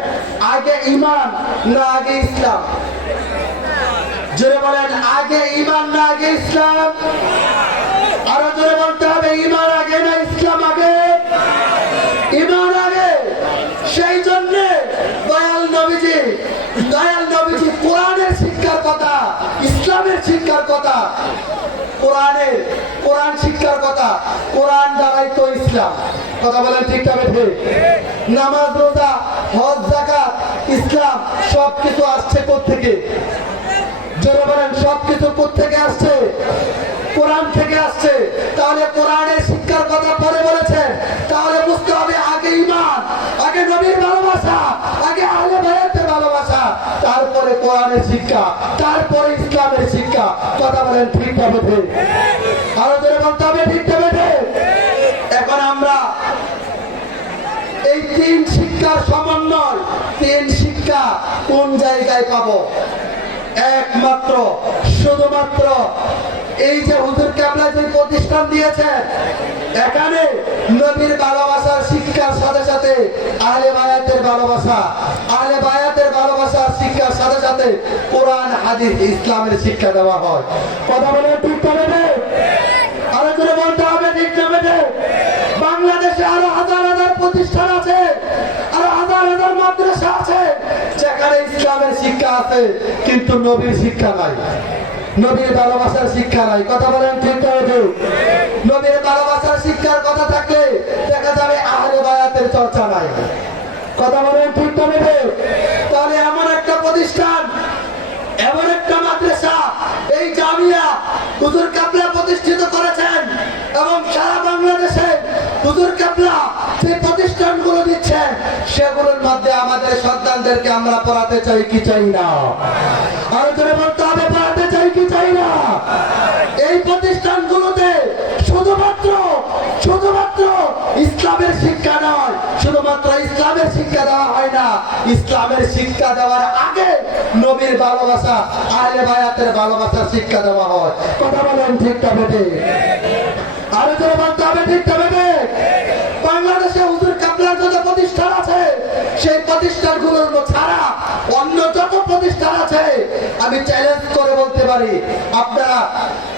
আগে ঈমান না আগে ইসলাম? জোরে বলেন, আগে ঈমান না আগে ইসলাম? আরো জোরে বলতে হবে, ঈমান আগে না ইসলাম আগে? ঈমান আগে। সেই জন্য দয়াল নবীজি কোরআনের শিক্ষার কথা, ইসলামের শিক্ষার কথা, কোরআন শিক্ষার কথা। কোরআন দ্বারাই তো ইসলাম। কথা বলেন ঠিক তবে ঠিক। নামাজ, রোজা, হজ, যাকাত, ইসলাম সবকিছু আসছে কোত্থেকে? জোরে বলেন, সবকিছু কোত্থেকে আসছে? কোরআন থেকে আসছে। তাহলে কোরআনের শিক্ষার কথা পরে বলেছেন, তাহলে বুঝতে হবে আগে ঈমান, আগে নবীর ভালোবাসা, আগে আহলে বায়াতের ভালোবাসা, তারপরে কোরআনের শিক্ষা, তারপরে ইসলামের শিক্ষা। কথা বলেন ঠিক তবে ঠিক। আরো জোরে বলতে হবে ঠিক তবে ঠিক। এখন আমরা এই 3 শিক্ষার সমন্বয়, 3 শিক্ষা কোন জায়গায় পাবো? একমাত্র শুধুমাত্র এই যে হুজুর কেবলা যে প্রতিষ্ঠান দিয়েছেন, এখানে নবীর ভালোবাসার শিক্ষার সাথে সাথে আহলে বায়াতের ভালোবাসা, আহলে বায়াতের ভালোবাসার শিক্ষার সাথে সাথে কোরআন, হাদিস, ইসলামের শিক্ষা দেওয়া হয়। কথা বলে ঠিক তবে ঠিক। আরো করে বলতে হবে ঠিক তবে ঠিক। বাংলাদেশে আরো হাজার হাজার প্রতিষ্ঠান আছে, আরো হাজার হাজার মাদ্রাসা আছে যেখানে ইসলামের শিক্ষা আছে কিন্তু নবীর শিক্ষা নাই, নবীর ভালোবাসার শিক্ষা নাই। কথা বলেন ঠিক তবে ঠিক। নবীর ভালোবাসার শিক্ষার কথা থাকলে দেখা যাবে আহলে বায়াতের চর্চা নাই। কথা বলেন ঠিক তবে ঠিক। তাহলে এমন একটা প্রতিষ্ঠান, এমন একটা মাদ্রাসা, এই জামিয়া হুজুর কেবলা প্রতিষ্ঠিত করেছেন এবং সারা বাংলাদেশে হুজুর কেবলা যে প্রতিষ্ঠানগুলো দিচ্ছেন সেগুলোর মধ্যে আমাদের সন্তানদেরকে আমরা পড়াতে চাই কি চাই না? আরো জোরে বলতে হবে, পড়াতে চাই কি চাই না? এই প্রতিষ্ঠানগুলোতে শুধুমাত্র ইসলামের শিক্ষা নয়, শুধুমাত্র ইসলামের শিক্ষা দেওয়া হয় না, ইসলামের শিক্ষা দেওয়ার আগে নবীর ভালোবাসা, আহলে বায়াতের ভালোবাসার শিক্ষা দেওয়া হয়। কথা বলেন ঠিক তবে ঠিক। আরো জোরে বলতে হবে ঠিক তবে ঠিক। বাংলাদেশে হুজুর কেবলার যত প্রতিষ্ঠান আছে সেই প্রতিষ্ঠানগুলোর ছাড়া অন্য যত প্রতিষ্ঠান আছে আমি চ্যালেঞ্জ করে বলতে পারি, আপনারা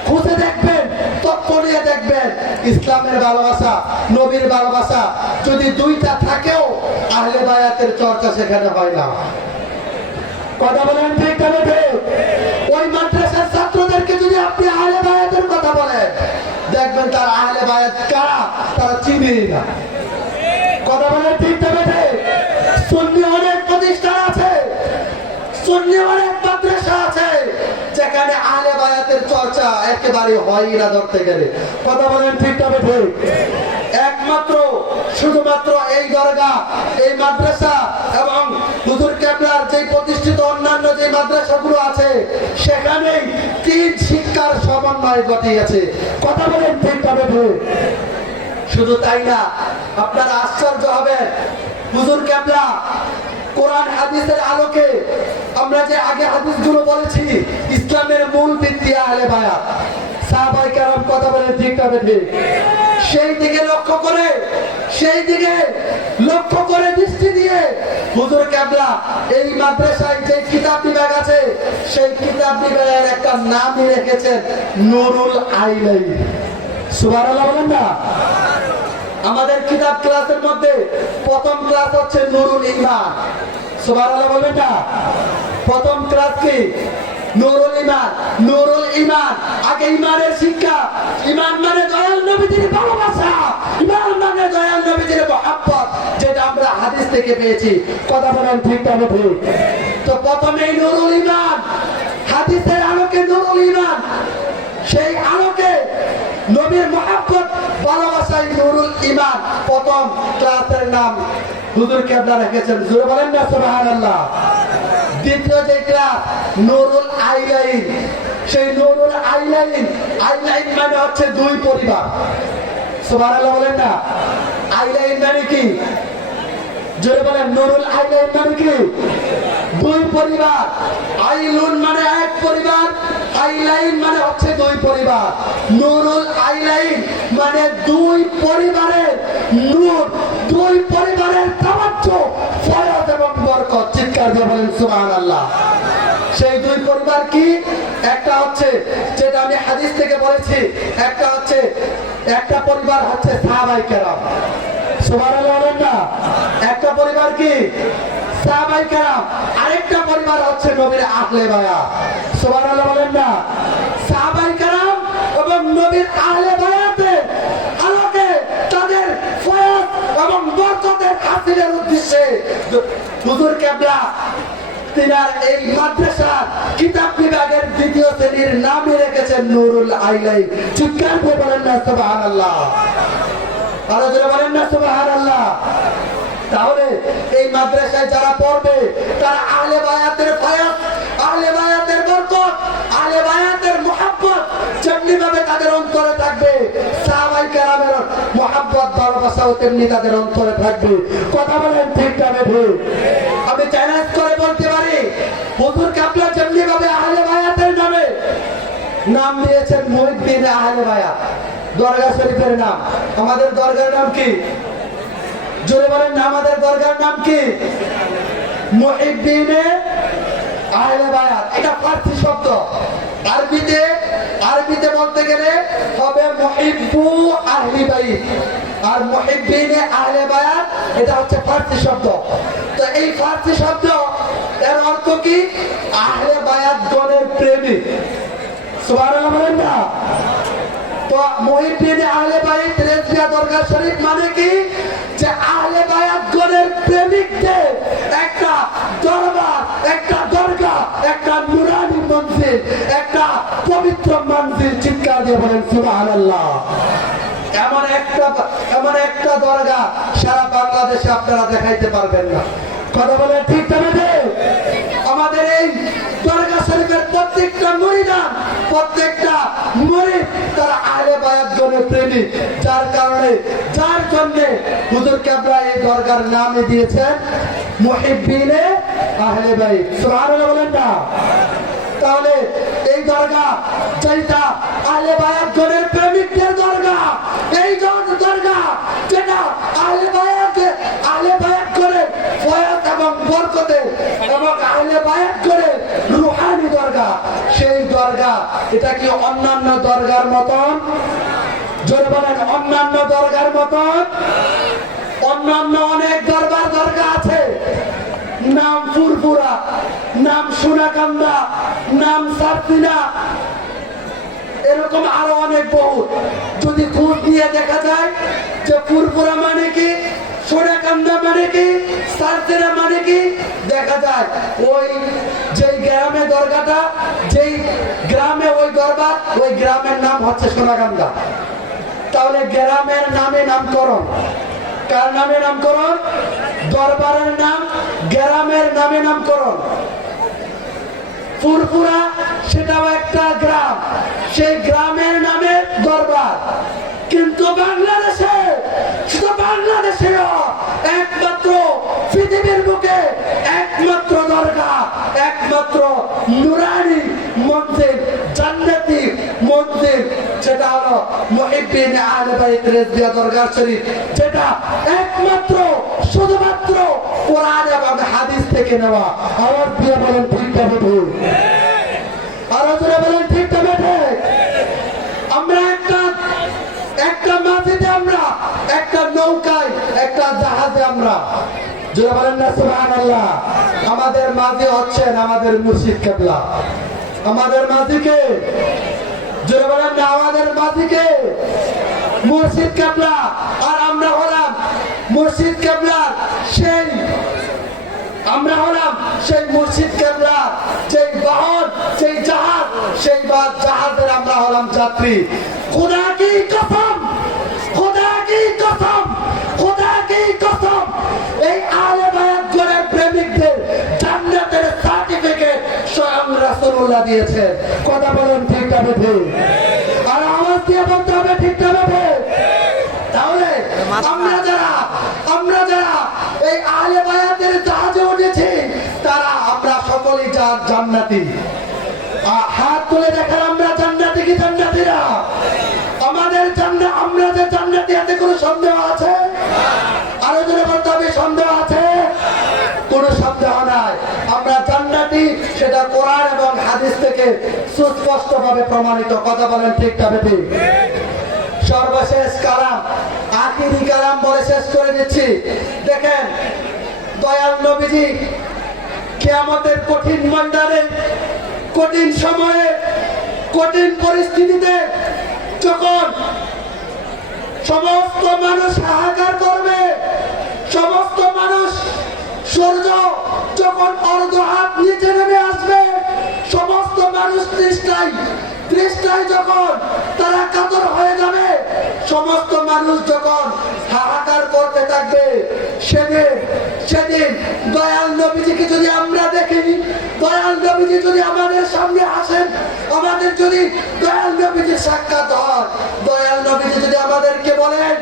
খুঁজে দেখবেন, তথ্য নিয়ে দেখবেন, ইসলামের ভালোবাসা, নবীর ভালোবাসা যদি 2টা থাকেও আহলে বায়াতের চর্চা সেখানে হয় না। কথা বলেন ঠিক তবে ঠিক। ওই মাদ্রাসার ছাত্রদেরকে যদি আপনি আহলে বায়াতের কথা বলেন, দেখবেন তার আহলে বায়াত কারা তারা চিনেই না। কথা বলেন ঠিক তবে ঠিক। সুন্নি অনেক প্রতিষ্ঠান আছে, সুন্নি অনেক মাদ্রাসা আছে যেখানে আহলে বায়াতের চর্চা একেবারে হয় না ধরতে গেলে। কথা বলেন ঠিক তবে ঠিক। একমাত্র শুধুমাত্র এই দরগা, এই মাদ্রাসা এবং হুজুর কেবলার যে প্রতিষ্ঠিত অন্যান্য যে মাদ্রাসাগুলো আছে সেখানে 3 শিক্ষার সমন্বয় ঘটিয়েছে। কথা বলেন ঠিক তবে ঠিক। শুধু তাই না, আপনারা আশ্চর্য হবেন, হুজুর কেবলা কোরআন হাদিসের আলোকে, আমরা যে আগে হাদিসগুলো বলেছি, ইসলামের মূল ভিত্তি আহলে বায়াত, সাহাবায়ে কেরাম। কথা বলেন ঠিক তবে ঠিক। সেই দিকে লক্ষ্য করে দৃষ্টি দিয়ে হুজুর কেবলা এই মাদ্রাসায় যে কিতাব বিভাগ আছে সেই কিতাব বিভাগের একটা নামই রেখেছেন নুরুল আইনাইন। সুবহানাল্লাহ বলেন না? আমাদের কিতাব ক্লাসের মধ্যে প্রথম ক্লাস হচ্ছে নুরুল ঈমান। সুবহানাল্লাহ বলবেন না? প্রথম ক্লাস কি? নুরুল ঈমান। নুরুল ঈমান, আগে ঈমানের শিক্ষা। ঈমান মানে দয়াল নবীজির ভালোবাসা, ঈমান মানে দয়াল নবীজির মহব্বত, যেটা আমরা হাদিস থেকে পেয়েছি। কথা বলেন ঠিক তবে ঠিক। তো প্রথমেই নুরুল ঈমান, হাদিসের আলোকে নুরুল ঈমান, সেই আলোকে নবীর মহব্বত, ভালোবাসায় নুরুল ঈমান। প্রথম ক্লাসের নাম হুজুর কেবলা রেখেছেন। জোরে বলেন না সুবহানাল্লাহ। দ্বিতীয় যে ক্লাস নুরুল আইনাইন, সেই নুরুল আইনাইন মানে হচ্ছে 2 পরিবার। সুবহানাল্লাহ বলেন না। আইলাইন মানে কি? জোরে বলেন। নুরুল আইলাইন মানে কি? দুই পরিবার। আইলুন মানে এক পরিবার, আইলাইন মানে হচ্ছে দুই পরিবার। নুরুল আইলাইন মানে দুই পরিবারের নূর, দুই পরিবারের তাওয়াজ্জুহ, ফয়জ এবং বরকত। চিৎকার দিয়ে বলেন সুবহানাল্লাহ। সেই দুই পরিবার কি? একটা হচ্ছে যেটা আমি হাদিস থেকে বলেছি, একটা পরিবার হচ্ছে সাহাবায়ে কেরাম। সুবহানাল্লাহ বলেন না। একটা পরিবার কি? সাহাবায়ে কেরাম। আরেকটা পরিবার হচ্ছে নবীর আহলে বায়াত। সুবহানাল্লাহ বলেন না। সাহাবায়ে কেরাম এবং নবীর আহলে বায়াতের আলোকে তাদের ফয়জ এবং বরকতের হাসিলের উদ্দেশ্যে হুজুর কিবলা তিনার এই মাদ্রাসার কিতাব বিভাগের দ্বিতীয় শ্রেণীর নামে রেখেছেন নুরুল আইলাইন। চিৎকার করে বলেন না সুবহানাল্লাহ। আরো জোরে বলেন না সুবহানাল্লাহ। তাহলে এই মাদ্রাসায় যারা পড়বে তারা আহলে বায়াতের ফয়জ, আহলে বায়াতের বরকত, আহলে বায়াতের মুহাব্বত যেমনি ভাবে তাদের অন্তরে থাকবে, সাহাবায়ে কেরামের মুহাব্বত ভালোবাসাও তেমনি তাদের অন্তরে থাকবে। কথা বলেন ঠিক না বেঠিক? আমি চ্যালেঞ্জ করে বলতে পারি, হুজুর কিবলা যেমনি ভাবে আহলে বায়াতের নামে নাম দিয়েছেন মুহিদ্দিন আহলে বায়াত, দরগা শরীফের নাম। আমাদের দরগার নাম কি? জোরে বলেন না। আমাদের দরগার নাম কি? মুহিদ্দিনে আহলে বায়াত। এটা ফার্সি শব্দ। আরবিতে বলতে গেলে হবে মুহিব্বু আহলি বাইত, আর মুহিব্বিনে আহলে বায়াত এটা হচ্ছে ফার্সি শব্দ। তো এই ফার্সি শব্দ এর অর্থ কি? আহলে বায়াত গণের প্রেমিক। সুবহানাল্লাহ বলেন না। তো মুহিব্বিনে আহলে বাইত রেজিয়া দরগা শরীফ মানে কি? যে আহলে বায়াত গণের প্রেমিকদের একটা দরবার, একটা দরগা, একটা নুরানি মঞ্জিল, একটা পবিত্র মঞ্জিল। চিৎকার দিয়ে বলেন সুবহানাল্লাহ। এমন একটা দরগা সারা বাংলাদেশে আপনারা দেখাইতে পারবেন না। কথা বলে ঠিক না? আমাদের এই দরগা শরীফের প্রত্যেকটা মুরিদান, প্রত্যেকটা মুরিদ তারা আহলে বায়াত গণের প্রেমিক। যার জন্য হুজুর কিবলা এই দরগার নামে দিয়েছেন মুহিব্বিনে আহলে বাইত। সুবহানাল্লাহ বলেন না। তাহলে এই দরগা যেটা আহলে বায়াত গণের প্রেমিকদের দরগা, এই দরগা যেটা আহলে বায়াত গণের ফয়জ এবং বরকতের এবং আহলে বায়াত গণের রূহানি দরগা, সেই দরগা এটা কি অন্যান্য দরগার মতন? জোরে বলেন অন্যান্য দরগার মতন? অন্যান্য অনেক দরগা আছে, নাম ফুরফুরা, নাম সোনাকান্দা, নাম সারফিনা, এরকম আরো অনেক বহু। যদি খোঁজ দিয়ে দেখা যায় যে ফুরফুরা মানে কি, সোনাকান্দা মানে কি, সারফিনা মানে কি, দেখা যায় ওই যেই গ্রামে দরগাটা, যেই গ্রামে ওই দরবার, ওই গ্রামের নাম হচ্ছে সোনাকান্দা। তাহলে গ্রামের নামে নামকরণ, কার নামে নামকরণ? দরবারের নাম, গ্রামের নামে নামকরণ। ফুরফুরা সেটাও একটা গ্রাম, সেই গ্রামের নামে দরবার। কিন্তু বাংলাদেশে, শুধু বাংলাদেশে একমাত্র পৃথিবীর বুকে একমাত্র দরগা, একমাত্র নুরানি মন্দির, জান্নাতি মন্দির, যেটা হলো মুহিব্বিনে আহলে বাইত রেজিয়া দরগা শরীফ, যেটা একমাত্র শুধুমাত্র কোরআন এবং হাদিস থেকে নেওয়া। আওয়াজ দিয়ে বলেন ঠিক না বেঠিক? আরো জোরে বলেন ঠিক না বেঠিক? আমরা একটা মাঝিতে, আমরা একটা নৌকায়, একটা জাহাজে, আমরা জোরে বলেন না সুবহানাল্লাহ। আমাদের মাঝি হচ্ছেন আমাদের মুর্শিদ কিবলা। আমাদের মাঝিকে জোরে বলেন না, আমাদের মাঝিকে মুর্শিদ কিবলা। আর আমরা হলাম মুর্শিদ কিবলার সেই, আমরা হলাম সেই মুর্শিদ কিবলার সেই বাহন, সেই জাহাজ, সেই জাহাজের আমরা হলাম যাত্রী। খুদা কি কসম, খুদা কি কসম, খুদা কি কসম, এই আহলে বায়াত গণের প্রেমিকদের জান্নাতের সার্টিফিকেট স্বয়ং রাসূলুল্লাহ দিয়েছেন। কথা বলেন ঠিক না বেঠিক? আর আওয়াজ দিয়ে বলতে হবে ঠিক না বেঠিক? আমরা যারা এই আহলে বায়াতের জাহাজে উঠেছি তারা আমরা সকলেই জান্নাতি। হাত তুলে দেখেন আমরা জান্নাতি কি জান্নাতি না? আমাদের জান্নাত, আমরা যে জান্নাতি এতে কোনো সন্দেহ আছে? আরো জোরে বলতে হবে সন্দেহ আছে? কোনো সন্দেহ নাই, আমরা জান্নাতি, সেটা কোরআন এবং হাদিস থেকে সুস্পষ্টভাবে প্রমাণিত। কথা বলেন ঠিক না বেঠিক? সর্বশেষ কালাম, আখিরি কালাম বলে শেষ করে দিচ্ছি। দেখেন দয়াল নবীজি কিয়ামতের কঠিন ময়দানে, কঠিন সময়ে, কঠিন পরিস্থিতিতে যখন সমস্ত মানুষ হাহাকার করবে, সমস্ত মানুষ, সূর্য যখন অর্ধ হাত নিচে নেমে আসবে, সমস্ত মানুষ তৃষ্ণায় যখন তারা কাতর হয়ে যাবে, সমস্ত মানুষ যখন হাহাকার করতে থাকবে, সেদিন দয়াল নবীজিকে যদি আমরা দেখি, দয়াল নবীজি যদি আমাদের সামনে আসেন, আমাদের যদি দয়াল নবীজির সাক্ষাৎ হয়, দয়াল নবীজি যদি আমাদেরকে বলেন,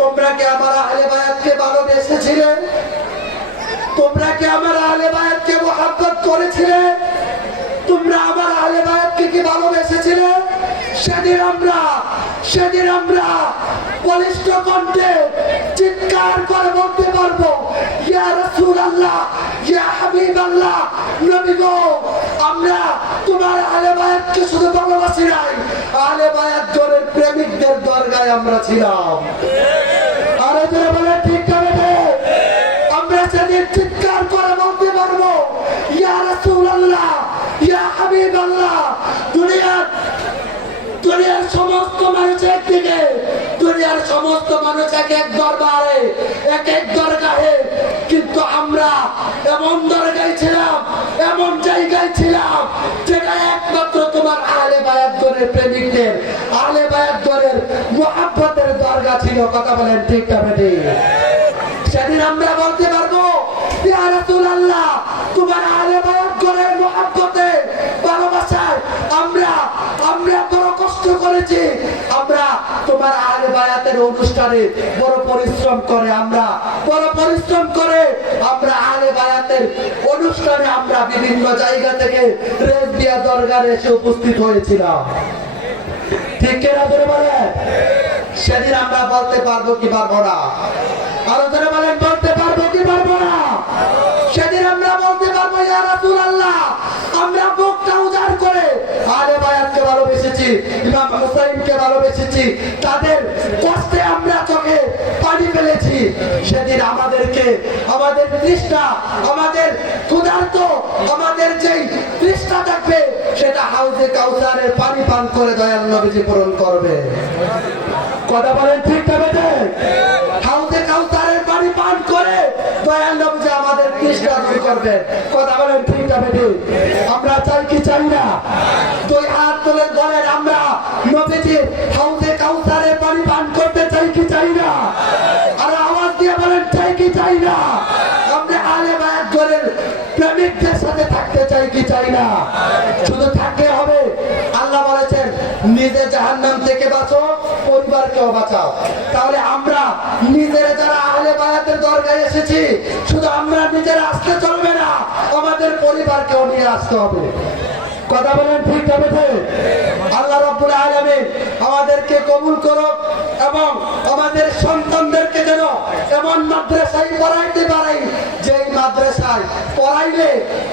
তোমরা কি আমার আহলে বায়াতকে ভালোবেসেছিলে? তোমরা কি আমার আহলে বায়াতকে মুহাব্বত করেছিলে? তোমরা আমার আহলে বায়াতকে কি ভালোবেসেছিলে? সেদিন আমরা বলিষ্ঠ কণ্ঠে চিৎকার করে বলতে পারবো, ইয়া রাসূলুল্লাহ, ইয়া হাবিবাল্লাহ, নবী গো, আমরা তোমার আহলে বায়াতকে শুধু ভালোবাসি নাই, আহলে বায়াত গণের প্রেমিকদের দরগায় আমরা ছিলাম। আরে যারা বলে ঠিক করে, আমরা সেদিন চিৎকার করে বলতে পারবো, ইয়া রাসূলুল্লাহ, ইয়া হাবিবাল্লাহ, দুনিয়ার সমস্ত মানুষ একদিকে, দুনিয়ার সমস্ত মানুষ এক এক দরবারে, এক এক দরগাহে, কিন্তু আমরা এমন দরগায় ছিলাম, এমন জায়গায় ছিলাম যেটা একমাত্র তোমার আহলে বায়াত গণের প্রেমিকদের, আহলে বায়াত গণের মুহাব্বতের দরগা ছিল। কথা বলেন ঠিক না বেঠিক? সেদিন আমরা বলতে পারবো, ইয়া রাসূলুল্লাহ, তোমার আহলে বায়াত গণের মুহাব্বতে, ভালোবাসায় আমরা বড় কষ্ট করেছি, আমরা তোমার আহলে বায়াতের অনুষ্ঠানে বড় পরিশ্রম করে, আমরা আহলে বায়াতের অনুষ্ঠানে আমরা বিভিন্ন জায়গা থেকে রেস দিয়া দরগারে এসে উপস্থিত হয়েছিলাম। ঠিক কিনা ধরে বলেন? সেদিন আমরা বলতে পারবো কি পারবো না? আরো ধরে বলেন, বলতে পারবো কি পারবো না? সেদিন আমরা বলতে পারবো, ইয়া রাসূলুল্লাহ, আমরা বুকটা উজাড় করে আহলে বায়াতকে ভালোবেসেছি, ইমাম হুসাইনকে ভালোবেসেছি, তাদের কষ্টে আমরা চোখে পানি ফেলেছি। সেদিন আমাদেরকে, আমাদের তৃষ্ণা, আমাদের ক্ষুধার্ত, আমাদের যেই তৃষ্ণা থাকবে, সেটা হাউজে কাউসারের পানি পান করে দয়াল নবীজি পূরণ করবে। কথা বলেন ঠিক না বেঠিক? হাউজে কাউসারের পানি পান করে দয়াল নবীজি আমাদের তৃষ্ণা দূর করবেন। কথা বলেন ঠিক না বেঠিক? আমরা চাই কি চাই না? দুই হাত তুলে বলেন, আমরা নবীজি হাউজে কাউসারের পানি পান করতে চাই কি চাই না? আর আওয়াজ দিয়ে বলেন, চাই কি চাই না? আমরা আহলে বায়াত গণের প্রেমিকদের সাথে থাকতে চাই কি চাই না? শুধু থাকলে হবে? আল্লাহ বলেছেন, নিজে জাহান্নাম থেকে বাঁচো, পরিবারকেও বাঁচাও। তাহলে আমরা নিজেরা যারা আহলে বায়াতের দরগায় এসেছি, শুধু আমরা নিজেরা আসতে চলবে না, আমাদের পরিবারকেও নিয়ে আসতে হবে। কথা বলেন ঠিক না বেঠিক? আল্লাহ রাব্বুল আলামিন আমাদেরকে কবুল করুক এবং আমাদের সন্তানদেরকে যেন এমন মাদ্রাসায় পড়াইতে পারে, যেই মাদ্রাসায় পড়াইলে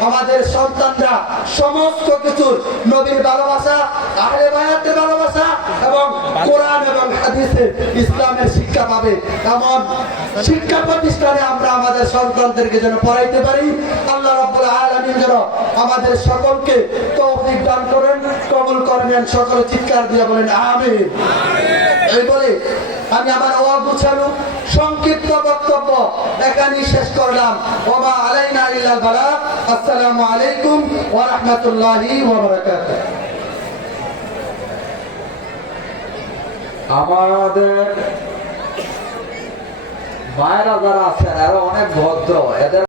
আমাদের সন্তানরা সমস্ত কিছুর নবীর ভালোবাসা, আহলে বায়াতের ভালোবাসা এবং কোরআন এবং হাদিসের, ইসলামের শিক্ষা পাবে। এমন শিক্ষা প্রতিষ্ঠানে আমরা আমাদের সন্তানদেরকে যেন পড়াইতে পারি। আল্লাহ রাব্বুল আলামিন যেন আমাদের সকলকে তৌফিক দান করেন, কবুল করেন। সকলে চিৎকার দিয়ে বলেন আমিন। এই বলে আমি আমার অগুছালো সংক্ষিপ্ত বক্তব্য এখানেই শেষ করলাম। ওমা আলাইনা ইল্লাল বালাগ। আসসালামু আলাইকুম ওয়া রাহমাতুল্লাহি ওয়া বারাকাতুহু। আমাদের মায়েরা যারা আছেন এরা অনেক ভদ্র, এদের